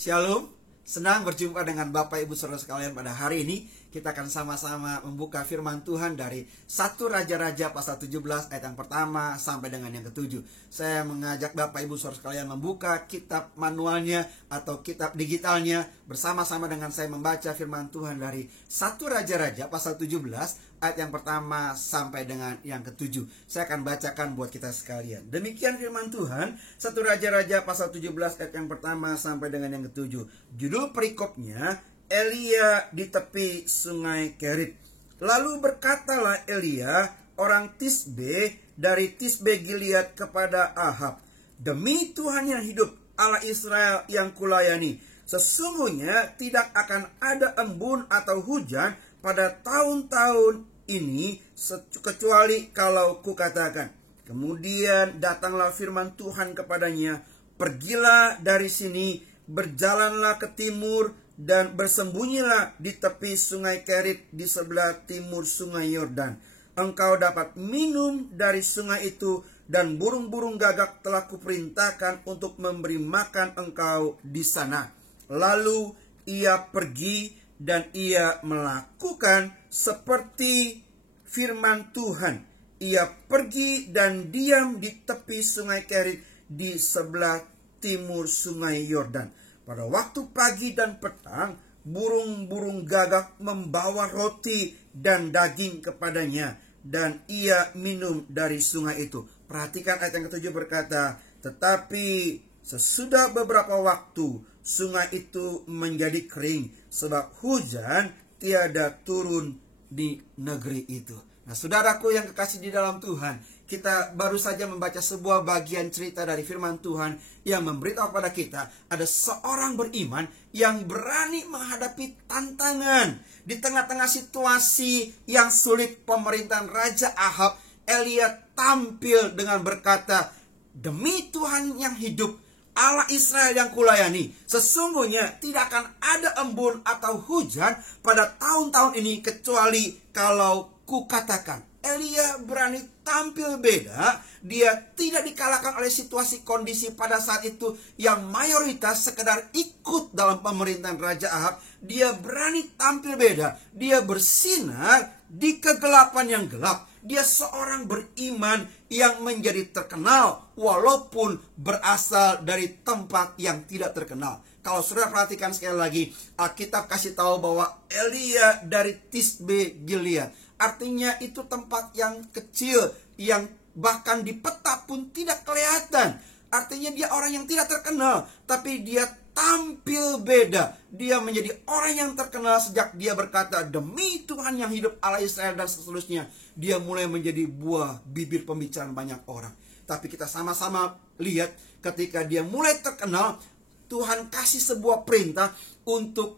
Shalom, senang berjumpa dengan Bapak Ibu Saudara sekalian pada hari ini. Kita akan sama-sama membuka firman Tuhan dari 1 Raja-Raja pasal 17 ayat yang pertama sampai dengan yang ketujuh. Saya mengajak Bapak Ibu Saudara sekalian membuka kitab manualnya atau kitab digitalnya bersama-sama dengan saya membaca firman Tuhan dari 1 Raja-Raja pasal 17 ayat yang pertama sampai dengan yang ketujuh. Saya akan bacakan buat kita sekalian. Demikian firman Tuhan, 1 Raja-Raja pasal 17 ayat yang pertama sampai dengan yang ketujuh. Judul perikopnya, Elia di tepi sungai Kerit. Lalu berkatalah Elia, orang Tisbe, dari Tisbe Gilead kepada Ahab, demi Tuhan yang hidup, Allah Israel yang kulayani, sesungguhnya tidak akan ada embun atau hujan pada tahun-tahun ini, kecuali kalau kukatakan. Kemudian datanglah firman Tuhan kepadanya, pergilah dari sini, berjalanlah ke timur, dan bersembunyilah di tepi sungai Kerit di sebelah timur sungai Yordan. Engkau dapat minum dari sungai itu, dan burung-burung gagak telah kuperintahkan untuk memberi makan engkau di sana. Lalu ia pergi dan ia melakukan seperti firman Tuhan. Ia pergi dan diam di tepi sungai Kerit di sebelah timur sungai Yordan. Pada waktu pagi dan petang, burung-burung gagak membawa roti dan daging kepadanya, dan ia minum dari sungai itu. Perhatikan ayat yang ketujuh berkata, tetapi sesudah beberapa waktu, sungai itu menjadi kering, sebab hujan tiada turun di negeri itu. Nah, saudaraku yang kekasih di dalam Tuhan, kita baru saja membaca sebuah bagian cerita dari firman Tuhan yang memberitahu kepada kita ada seorang beriman yang berani menghadapi tantangan. Di tengah-tengah situasi yang sulit pemerintahan Raja Ahab, Elia tampil dengan berkata, demi Tuhan yang hidup, Allah Israel yang kulayani, sesungguhnya tidak akan ada embun atau hujan pada tahun-tahun ini kecuali kalau kukatakan. Elia berani tampil beda. Dia tidak dikalahkan oleh situasi kondisi pada saat itu yang mayoritas sekedar ikut dalam pemerintahan Raja Ahab. Dia berani tampil beda. Dia bersinar di kegelapan yang gelap. Dia seorang beriman yang menjadi terkenal walaupun berasal dari tempat yang tidak terkenal. Kalau saudara perhatikan sekali lagi, Alkitab kasih tahu bahwa Elia dari Tisbe Gilead. Artinya itu tempat yang kecil, yang bahkan di peta pun tidak kelihatan. Artinya dia orang yang tidak terkenal, tapi dia tampil beda. Dia menjadi orang yang terkenal sejak dia berkata, demi Tuhan yang hidup, Allah Israel, dan seterusnya. Dia mulai menjadi buah bibir pembicaraan banyak orang. Tapi kita sama-sama lihat ketika dia mulai terkenal, Tuhan kasih sebuah perintah untuk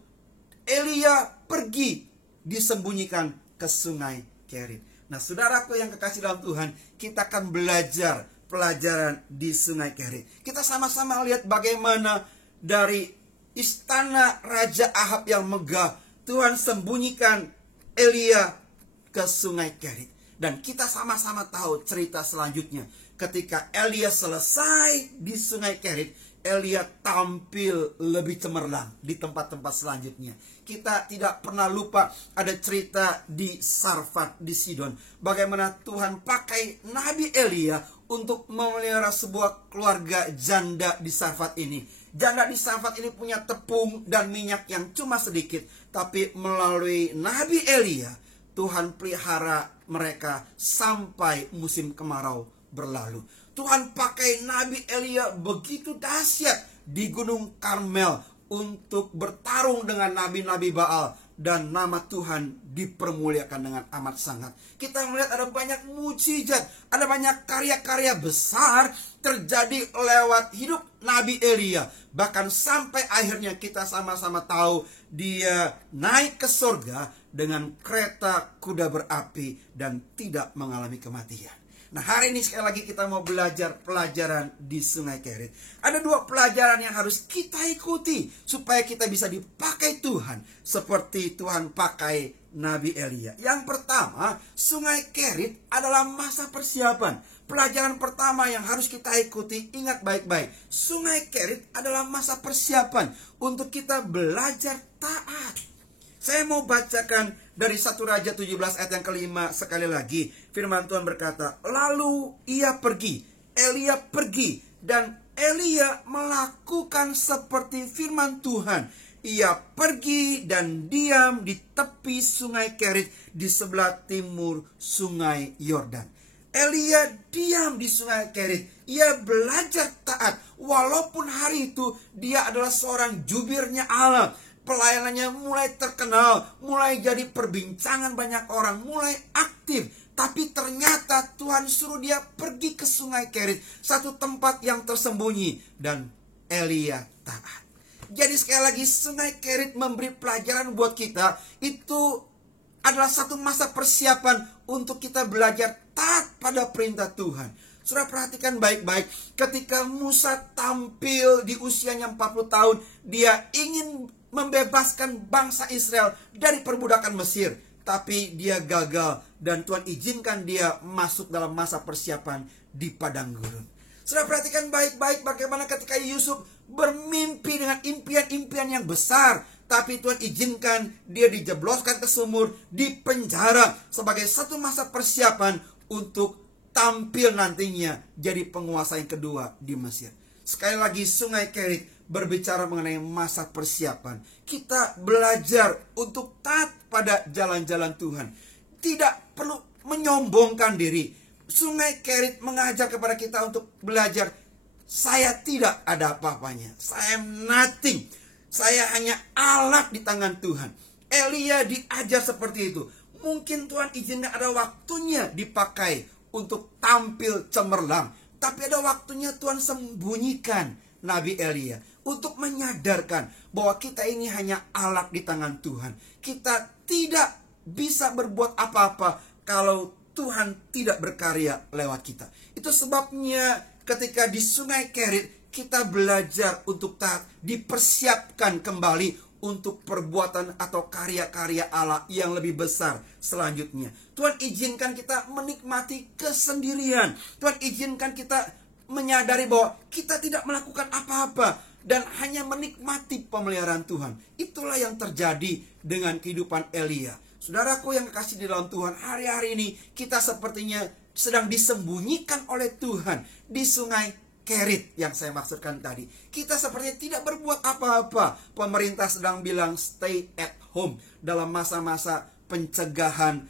Elia pergi disembunyikan ke sungai Kerit. Nah, saudaraku yang kekasih dalam Tuhan, kita akan belajar pelajaran di sungai Kerit. Kita sama-sama lihat bagaimana dari istana Raja Ahab yang megah, Tuhan sembunyikan Elia ke sungai Kerit. Dan kita sama-sama tahu cerita selanjutnya. Ketika Elia selesai di sungai Kerit, Elia tampil lebih cemerlang di tempat-tempat selanjutnya. Kita tidak pernah lupa ada cerita di Sarfat, di Sidon. Bagaimana Tuhan pakai Nabi Elia untuk memelihara sebuah keluarga janda di Sarfat ini. Janda di Sarfat ini punya tepung dan minyak yang cuma sedikit. Tapi melalui Nabi Elia, Tuhan pelihara mereka sampai musim kemarau berlalu. Tuhan pakai Nabi Elia begitu dahsyat di Gunung Karmel untuk bertarung dengan nabi-nabi Baal, dan nama Tuhan dipermuliakan dengan amat sangat. Kita melihat ada banyak mujizat, ada banyak karya-karya besar terjadi lewat hidup Nabi Elia. Bahkan sampai akhirnya kita sama-sama tahu dia naik ke surga dengan kereta kuda berapi dan tidak mengalami kematian. Nah, hari ini sekali lagi kita mau belajar pelajaran di sungai Kerit. Ada dua pelajaran yang harus kita ikuti supaya kita bisa dipakai Tuhan seperti Tuhan pakai Nabi Elia. Yang pertama, sungai Kerit adalah masa persiapan. pelajaran pertama yang harus kita ikuti, ingat baik-baik. Sungai Kerit adalah masa persiapan untuk kita belajar taat. Saya mau bacakan dari 1 Raja 17 ayat yang kelima sekali lagi. Firman Tuhan berkata, lalu ia pergi, Elia pergi, dan Elia melakukan seperti firman Tuhan. Ia pergi dan diam di tepi sungai Kerit di sebelah timur sungai Yordan. Elia diam di sungai Kerit. Ia belajar taat. Walaupun hari itu dia adalah seorang jubirnya Allah. Pelayanannya mulai terkenal, mulai jadi perbincangan banyak orang, mulai aktif. Tapi ternyata Tuhan suruh dia pergi ke sungai Kerit, satu tempat yang tersembunyi. Dan Elia taat. Jadi sekali lagi, sungai Kerit memberi pelajaran buat kita. Itu adalah satu masa persiapan untuk kita belajar taat pada perintah Tuhan. Saudara perhatikan baik-baik. Ketika Musa tampil di usianya 40 tahun, dia ingin membebaskan bangsa Israel dari perbudakan Mesir. Tapi dia gagal dan Tuhan izinkan dia masuk dalam masa persiapan di padang gurun. Saudara perhatikan baik-baik bagaimana ketika Yusuf bermimpi dengan impian-impian yang besar. Tapi Tuhan izinkan dia dijebloskan ke sumur, di penjara sebagai satu masa persiapan untuk tampil nantinya jadi penguasa yang kedua di Mesir. Sekali lagi, sungai Kerit berbicara mengenai masa persiapan. Kita belajar untuk taat pada jalan-jalan Tuhan. Tidak perlu menyombongkan diri. Sungai Kerit mengajar kepada kita untuk belajar, saya tidak ada apa-apanya. Saya am nothing. Saya hanya alat di tangan Tuhan. Elia diajar seperti itu. Mungkin Tuhan izinkan ada waktunya dipakai untuk tampil cemerlang. Tapi ada waktunya Tuhan sembunyikan Nabi Elia untuk menyadarkan bahwa kita ini hanya alat di tangan Tuhan. Kita tidak bisa berbuat apa-apa kalau Tuhan tidak berkarya lewat kita. Itu sebabnya ketika di sungai Kerit kita belajar untuk taat, dipersiapkan kembali untuk perbuatan atau karya-karya Allah yang lebih besar selanjutnya. Tuhan izinkan kita menikmati kesendirian. Tuhan izinkan kita menyadari bahwa kita tidak melakukan apa-apa dan hanya menikmati pemeliharaan Tuhan. Itulah yang terjadi dengan kehidupan Elia. Saudaraku yang kekasih di dalam Tuhan, hari-hari ini kita sepertinya sedang disembunyikan oleh Tuhan di sungai Kerit yang saya maksudkan tadi. Kita sepertinya tidak berbuat apa-apa. Pemerintah sedang bilang stay at home dalam masa-masa pencegahan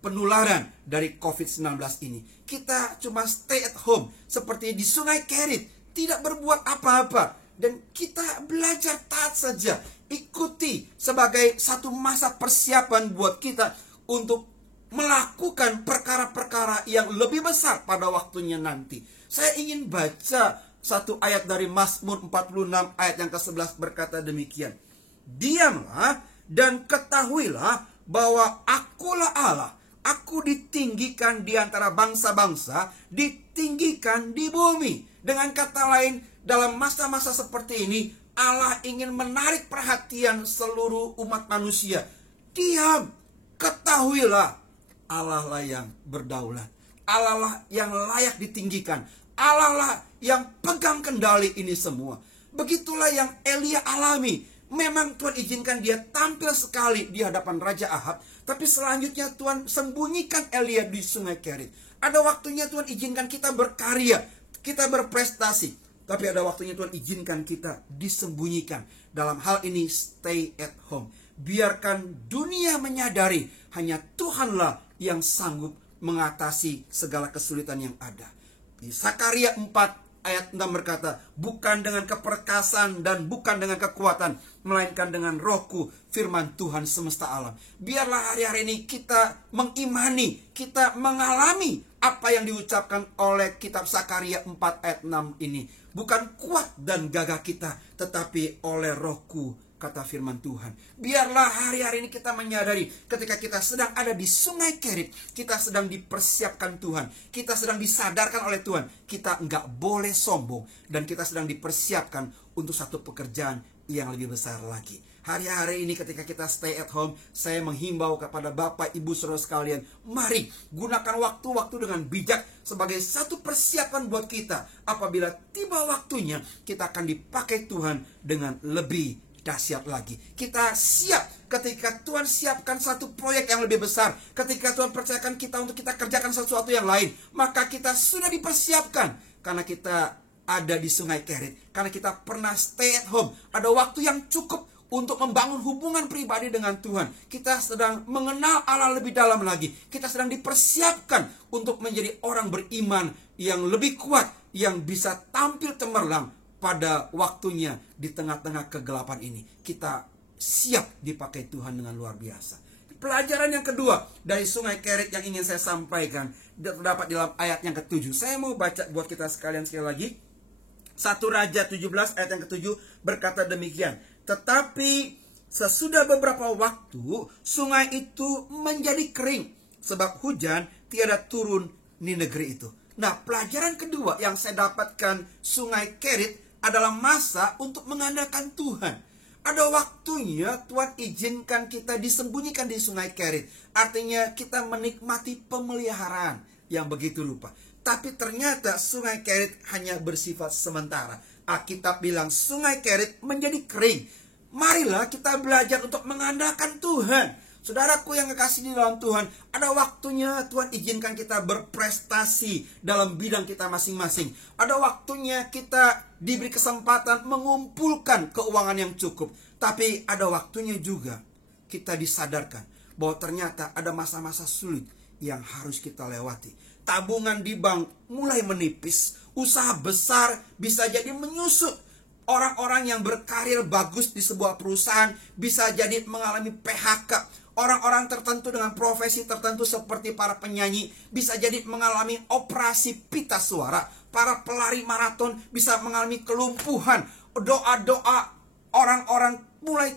penularan dari COVID-19 ini. Kita cuma stay at home seperti di sungai Kerit, tidak berbuat apa-apa. Dan kita belajar taat saja. Ikuti sebagai satu masa persiapan buat kita untuk melakukan perkara-perkara yang lebih besar pada waktunya nanti. Saya ingin baca satu ayat dari Mazmur 46 ayat yang ke-11 berkata demikian. Diamlah dan ketahuilah bahwa akulah Allah. Aku ditinggikan di antara bangsa-bangsa, ditinggikan di bumi. Dengan kata lain, dalam masa-masa seperti ini, Allah ingin menarik perhatian seluruh umat manusia. Diam, ketahuilah, Allah lah yang berdaulat. Allah lah yang layak ditinggikan. Allah lah yang pegang kendali ini semua. Begitulah yang Elia alami. Memang Tuhan izinkan dia tampil sekali di hadapan Raja Ahab. Tapi selanjutnya Tuhan sembunyikan Elia di sungai Kerit. Ada waktunya Tuhan izinkan kita berkarya, kita berprestasi. Tapi ada waktunya Tuhan izinkan kita disembunyikan. Dalam hal ini stay at home. Biarkan dunia menyadari hanya Tuhanlah yang sanggup mengatasi segala kesulitan yang ada. Di Sakaria 4 ayat 6 berkata, bukan dengan keperkasaan dan bukan dengan kekuatan, melainkan dengan rohku, firman Tuhan semesta alam. Biarlah hari-hari ini kita mengimani, kita mengalami apa yang diucapkan oleh kitab Sakaria 4 ayat 6 ini. Bukan kuat dan gagah kita, tetapi oleh rohku, kata firman Tuhan. Biarlah hari-hari ini kita menyadari ketika kita sedang ada di sungai Kerit, kita sedang dipersiapkan Tuhan, kita sedang disadarkan oleh Tuhan, kita nggak boleh sombong, dan kita sedang dipersiapkan untuk satu pekerjaan yang lebih besar lagi. Hari-hari ini ketika kita stay at home, saya menghimbau kepada Bapak, Ibu, Saudara sekalian, mari gunakan waktu-waktu dengan bijak sebagai satu persiapan buat kita. Apabila tiba waktunya, kita akan dipakai Tuhan dengan lebih dahsyat lagi. Kita siap ketika Tuhan siapkan satu proyek yang lebih besar. Ketika Tuhan percayakan kita untuk kita kerjakan sesuatu yang lain, maka kita sudah dipersiapkan. Karena kita ada di Sungai Kerit, karena kita pernah stay at home. Ada waktu yang cukup untuk membangun hubungan pribadi dengan Tuhan. Kita sedang mengenal Allah lebih dalam lagi. Kita sedang dipersiapkan untuk menjadi orang beriman yang lebih kuat, yang bisa tampil cemerlang pada waktunya di tengah-tengah kegelapan ini. Kita siap dipakai Tuhan dengan luar biasa. Pelajaran yang kedua dari Sungai Kerit yang ingin saya sampaikan terdapat dalam ayat yang ke-7. Saya mau baca buat kita sekalian sekali lagi. 1 Raja 17 ayat yang ke-7 berkata demikian. Tetapi sesudah beberapa waktu, sungai itu menjadi kering, sebab hujan tiada turun di negeri itu. Nah, pelajaran kedua yang saya dapatkan Sungai Kerit adalah masa untuk mengandalkan Tuhan. Ada waktunya Tuhan izinkan kita disembunyikan di Sungai Kerit. Artinya kita menikmati pemeliharaan yang begitu rupa. Tapi ternyata Sungai Kerit hanya bersifat sementara. Alkitab bilang Sungai Kerit menjadi kering. Marilah kita belajar untuk mengandalkan Tuhan. Saudaraku yang kekasih di dalam Tuhan, ada waktunya Tuhan izinkan kita berprestasi dalam bidang kita masing-masing. Ada waktunya kita diberi kesempatan mengumpulkan keuangan yang cukup. Tapi ada waktunya juga kita disadarkan bahwa ternyata ada masa-masa sulit yang harus kita lewati. Tabungan di bank mulai menipis. Usaha besar bisa jadi menyusut. Orang-orang yang berkarir bagus di sebuah perusahaan bisa jadi mengalami PHK. Orang-orang tertentu dengan profesi tertentu seperti para penyanyi bisa jadi mengalami operasi pita suara. Para pelari maraton bisa mengalami kelumpuhan. Doa-doa orang-orang mulai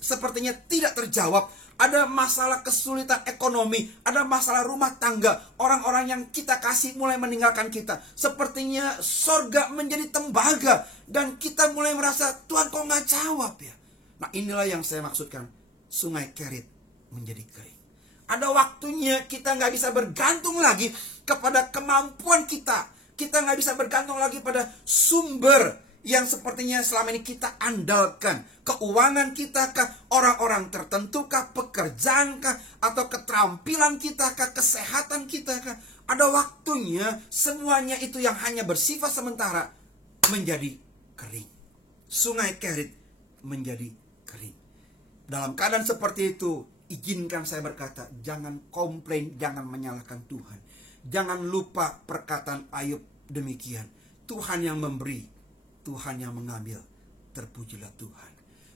sepertinya tidak terjawab. Ada masalah kesulitan ekonomi, ada masalah rumah tangga. Orang-orang yang kita kasih mulai meninggalkan kita. Sepertinya sorga menjadi tembaga. Dan kita mulai merasa, Tuhan kok gak jawab ya? Nah, inilah yang saya maksudkan. Sungai Kerit menjadi kering. Ada waktunya kita gak bisa bergantung lagi kepada kemampuan kita. Kita gak bisa bergantung lagi pada sumber yang sepertinya selama ini kita andalkan. Keuangan kita kah, orang-orang tertentu kah, pekerjaan kah, atau keterampilan kita kah, kesehatan kita kah. Ada waktunya semuanya itu yang hanya bersifat sementara menjadi kering. Sungai Kerit menjadi kering. Dalam keadaan seperti itu, izinkan saya berkata, jangan komplain, jangan menyalahkan Tuhan. Jangan lupa perkataan Ayub demikian. Tuhan yang memberi, Tuhan yang mengambil, terpujilah Tuhan.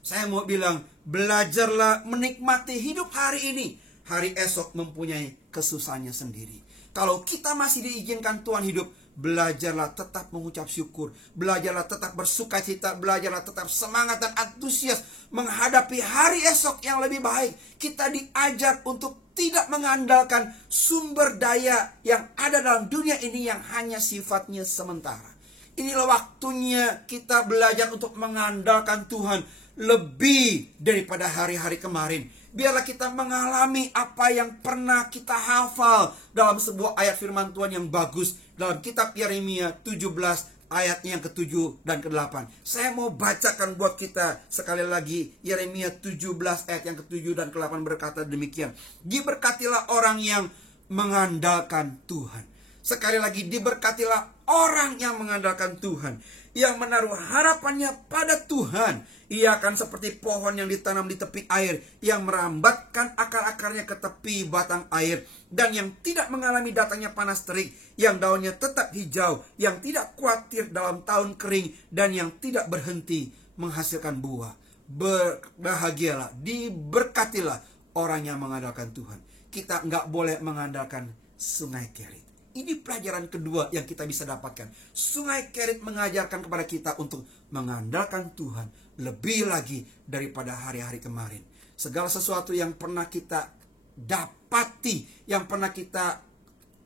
Saya mau bilang, belajarlah menikmati hidup hari ini. Hari esok mempunyai kesusahannya sendiri. Kalau kita masih diizinkan Tuhan hidup, belajarlah tetap mengucap syukur. Belajarlah tetap bersuka cita. Belajarlah tetap semangat dan antusias menghadapi hari esok yang lebih baik. Kita diajar untuk tidak mengandalkan sumber daya yang ada dalam dunia ini yang hanya sifatnya sementara. Inilah waktunya kita belajar untuk mengandalkan Tuhan lebih daripada hari-hari kemarin. Biarlah kita mengalami apa yang pernah kita hafal dalam sebuah ayat firman Tuhan yang bagus. Dalam kitab Yeremia 17 ayatnya yang ke-7 dan ke-8. Saya mau bacakan buat kita sekali lagi. Yeremia 17 ayat yang ke-7 dan ke-8 berkata demikian. Diberkatilah orang yang mengandalkan Tuhan. Sekali lagi, diberkatilah orang yang mengandalkan Tuhan, yang menaruh harapannya pada Tuhan. Ia akan seperti pohon yang ditanam di tepi air, yang merambatkan akar-akarnya ke tepi batang air, dan yang tidak mengalami datangnya panas terik, yang daunnya tetap hijau, yang tidak khawatir dalam tahun kering, dan yang tidak berhenti menghasilkan buah. Berbahagialah, diberkatilah orang yang mengandalkan Tuhan. Kita nggak boleh mengandalkan Sungai Kerit. Ini pelajaran kedua yang kita bisa dapatkan. Sungai Kerit mengajarkan kepada kita untuk mengandalkan Tuhan lebih lagi daripada hari-hari kemarin. Segala sesuatu yang pernah kita dapati, yang pernah kita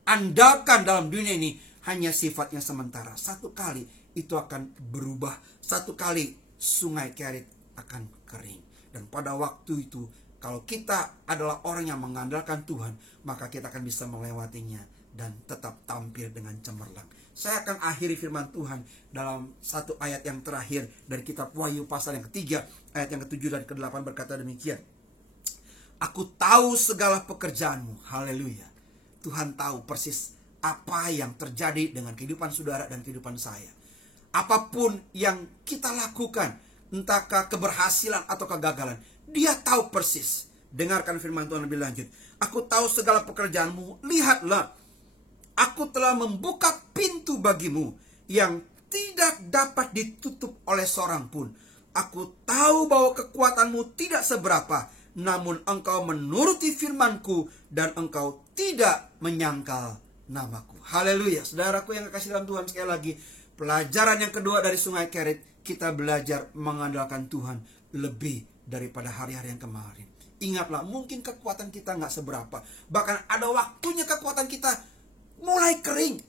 andalkan dalam dunia ini, hanya sifatnya sementara. Satu kali itu akan berubah. Satu kali Sungai Kerit akan kering. Dan pada waktu itu, kalau kita adalah orang yang mengandalkan Tuhan, maka kita akan bisa melewatinya dan tetap tampil dengan cemerlang. Saya akan akhiri firman Tuhan dalam satu ayat yang terakhir dari kitab Wahyu pasal yang ketiga, ayat yang ke-7 dan ke-8 berkata demikian. Aku tahu segala pekerjaanmu. Haleluya. Tuhan tahu persis apa yang terjadi dengan kehidupan saudara dan kehidupan saya. Apapun yang kita lakukan, entahkah keberhasilan atau kegagalan, Dia tahu persis. Dengarkan firman Tuhan lebih lanjut. Aku tahu segala pekerjaanmu. Lihatlah, aku telah membuka pintu bagimu yang tidak dapat ditutup oleh seorang pun. Aku tahu bahwa kekuatanmu tidak seberapa, namun engkau menuruti firmanku dan engkau tidak menyangkal namaku. Haleluya. Saudaraku yang kekasih dalam Tuhan, sekali lagi, pelajaran yang kedua dari Sungai Kerit, kita belajar mengandalkan Tuhan lebih daripada hari-hari yang kemarin. Ingatlah, mungkin kekuatan kita nggak seberapa. Bahkan ada waktunya kekuatan kita mulai kering,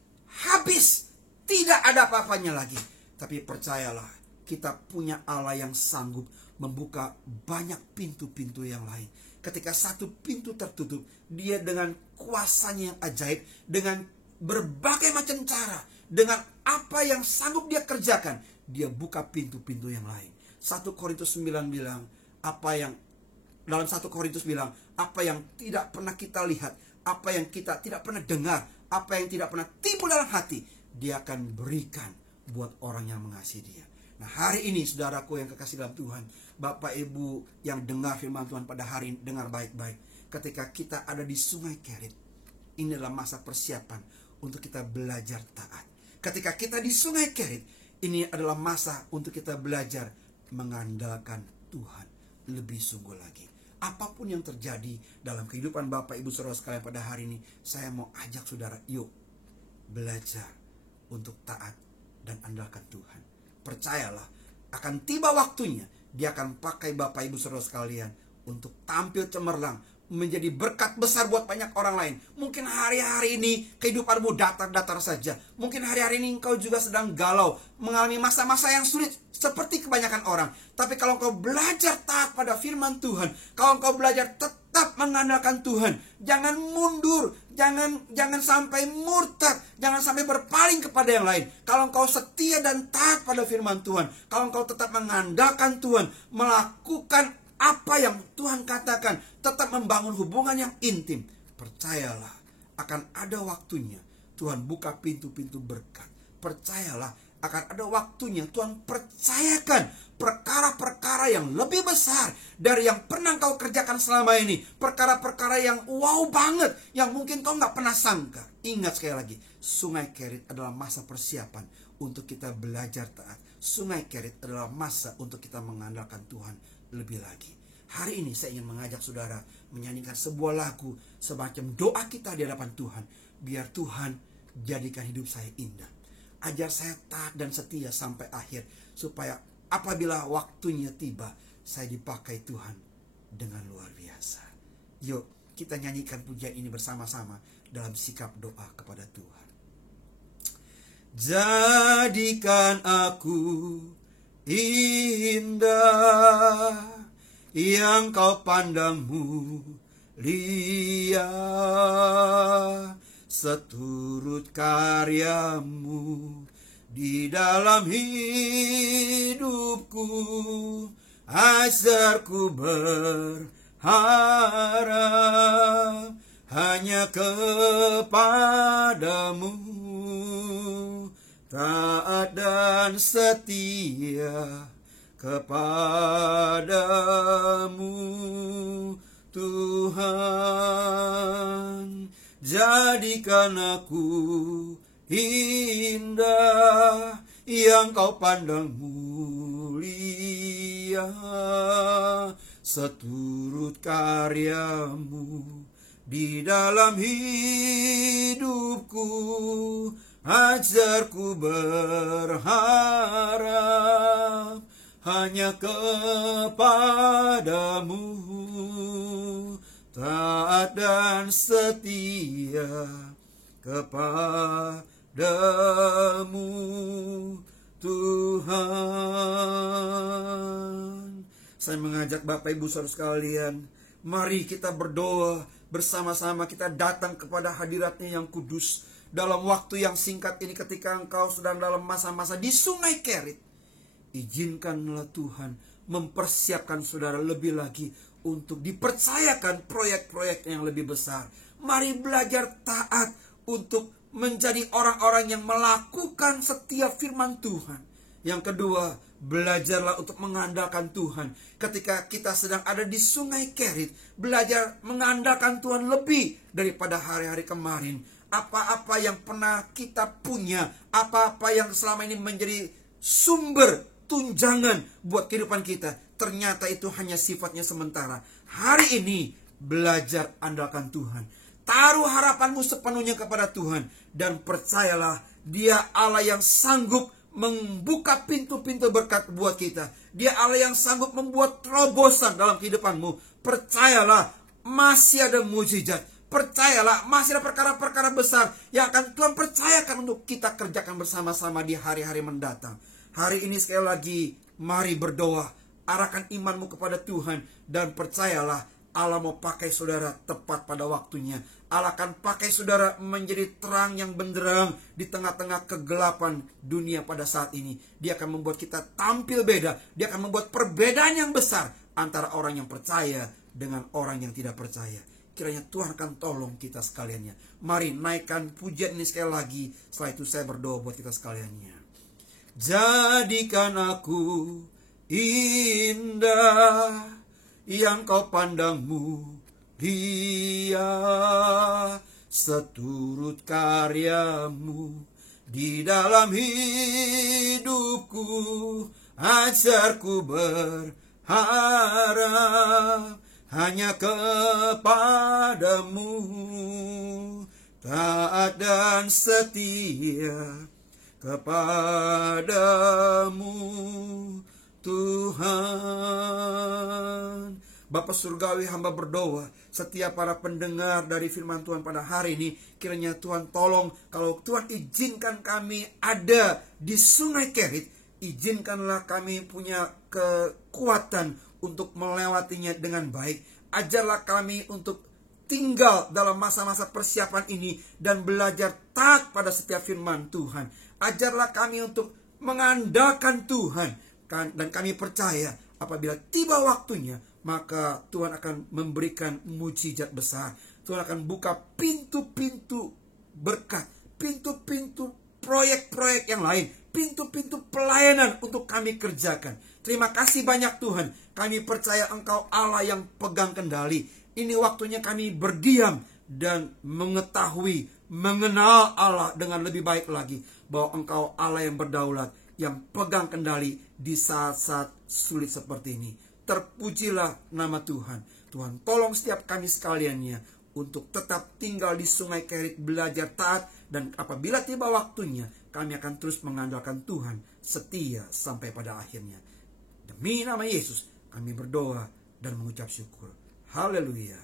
habis, tidak ada apa-apanya lagi. Tapi percayalah, kita punya Allah yang sanggup membuka banyak pintu-pintu yang lain. Ketika satu pintu tertutup, Dia dengan kuasanya yang ajaib, dengan berbagai macam cara, dengan apa yang sanggup Dia kerjakan, Dia buka pintu-pintu yang lain. 1 Korintus 9 bilang, dalam 1 Korintus bilang, apa yang tidak pernah kita lihat, apa yang kita tidak pernah dengar, apa yang tidak pernah timbul dalam hati, Dia akan berikan buat orang yang mengasihi Dia. Nah, hari ini saudaraku yang kekasih dalam Tuhan, Bapak Ibu yang dengar firman Tuhan pada hari ini, dengar baik-baik. Ketika kita ada di Sungai Kerit, ini adalah masa persiapan untuk kita belajar taat. Ketika kita di Sungai Kerit, ini adalah masa untuk kita belajar mengandalkan Tuhan lebih sungguh lagi. Apapun yang terjadi dalam kehidupan Bapak Ibu saudara sekalian pada hari ini, saya mau ajak saudara, yuk belajar untuk taat dan andalkan Tuhan. Percayalah, akan tiba waktunya Dia akan pakai Bapak Ibu saudara sekalian untuk tampil cemerlang, menjadi berkat besar buat banyak orang lain. Mungkin hari-hari ini kehidupanmu datar-datar saja. Mungkin hari-hari ini engkau juga sedang galau, mengalami masa-masa yang sulit seperti kebanyakan orang. Tapi kalau engkau belajar taat pada firman Tuhan, kalau engkau belajar tetap mengandalkan Tuhan, jangan mundur, jangan sampai murtad, jangan sampai berpaling kepada yang lain. Kalau engkau setia dan taat pada firman Tuhan, kalau engkau tetap mengandalkan Tuhan, melakukan apa yang Tuhan katakan, tetap membangun hubungan yang intim, percayalah, akan ada waktunya Tuhan buka pintu-pintu berkat. Percayalah, akan ada waktunya Tuhan percayakan perkara-perkara yang lebih besar dari yang pernah kau kerjakan selama ini. Perkara-perkara yang wow banget, yang mungkin kau gak pernah sangka. Ingat sekali lagi, Sungai Kerit adalah masa persiapan untuk kita belajar taat. Sungai Kerit adalah masa untuk kita mengandalkan Tuhan lebih lagi. Hari ini saya ingin mengajak saudara menyanyikan sebuah lagu, semacam doa kita di hadapan Tuhan. Biar Tuhan jadikan hidup saya indah. Ajar saya taat dan setia sampai akhir, supaya apabila waktunya tiba, saya dipakai Tuhan dengan luar biasa. Yuk kita nyanyikan pujian ini bersama-sama dalam sikap doa kepada Tuhan. Jadikan aku indah yang kau pandang mulia, seturut karyamu di dalam hidupku. Ajarku berharap hanya kepadamu, taat dan setia kepadamu Tuhan. Jadikan aku indah yang kau pandang mulia, seturut karyamu di dalam hidupku. Ajarku berharap hanya kepadamu, taat dan setia kepadamu Tuhan. Saya mengajak Bapak Ibu Saudara sekalian, mari kita berdoa bersama-sama, kita datang kepada hadirat-Nya yang kudus. Dalam waktu yang singkat ini, ketika engkau sedang dalam masa-masa di Sungai Kerit, izinkanlah Tuhan mempersiapkan saudara lebih lagi untuk dipercayakan proyek-proyek yang lebih besar. Mari belajar taat untuk menjadi orang-orang yang melakukan setiap firman Tuhan. Yang kedua, belajarlah untuk mengandalkan Tuhan. Ketika kita sedang ada di Sungai Kerit, belajar mengandalkan Tuhan lebih daripada hari-hari kemarin. Apa-apa yang pernah kita punya, apa-apa yang selama ini menjadi sumber tunjangan buat kehidupan kita, ternyata itu hanya sifatnya sementara. Hari ini belajar andalkan Tuhan. Taruh harapanmu sepenuhnya kepada Tuhan. Dan percayalah, Dia Allah yang sanggup membuka pintu-pintu berkat buat kita. Dia Allah yang sanggup membuat terobosan dalam kehidupanmu. Percayalah, masih ada mujizat. Percayalah, masih ada perkara-perkara besar yang akan Tuhan percayakan untuk kita kerjakan bersama-sama di hari-hari mendatang. Hari ini sekali lagi, mari berdoa. Arahkan imanmu kepada Tuhan. Dan percayalah, Allah mau pakai saudara tepat pada waktunya. Allah akan pakai saudara menjadi terang yang benderang di tengah-tengah kegelapan dunia pada saat ini. Dia akan membuat kita tampil beda. Dia akan membuat perbedaan yang besar antara orang yang percaya dengan orang yang tidak percaya. Kiranya Tuhan akan tolong kita sekaliannya. Mari naikkan pujian ini sekali lagi. Setelah itu saya berdoa buat kita sekaliannya. Jadikan aku indah yang kau pandang mulia, seturut karyamu di dalam hidupku. Ajarku berharap hanya kepadamu, taat dan setia kepadamu Tuhan. Bapa Surgawi, hamba berdoa setiap para pendengar dari firman Tuhan pada hari ini, kiranya Tuhan tolong, kalau Tuhan izinkan kami ada di Sungai Kerit, izinkanlah kami punya kekuatan untuk melewatinya dengan baik. Ajarlah kami untuk tinggal dalam masa-masa persiapan ini dan belajar taat pada setiap firman Tuhan. Ajarlah kami untuk mengandalkan Tuhan, dan kami percaya apabila tiba waktunya, maka Tuhan akan memberikan mujizat besar. Tuhan akan buka pintu-pintu berkat, pintu-pintu proyek-proyek yang lain, pintu-pintu pelayanan untuk kami kerjakan. Terima kasih banyak Tuhan. Kami percaya Engkau Allah yang pegang kendali. Ini waktunya kami berdiam dan mengetahui, mengenal Allah dengan lebih baik lagi. Bahwa Engkau Allah yang berdaulat, yang pegang kendali di saat-saat sulit seperti ini. Terpujilah nama Tuhan. Tuhan tolong setiap kami sekaliannya untuk tetap tinggal di Sungai Kerit, belajar taat, dan apabila tiba waktunya, kami akan terus mengandalkan Tuhan, setia sampai pada akhirnya. Demi nama Yesus, kami berdoa dan mengucap syukur. Haleluya.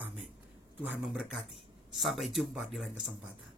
Amin. Tuhan memberkati. Sampai jumpa di lain kesempatan.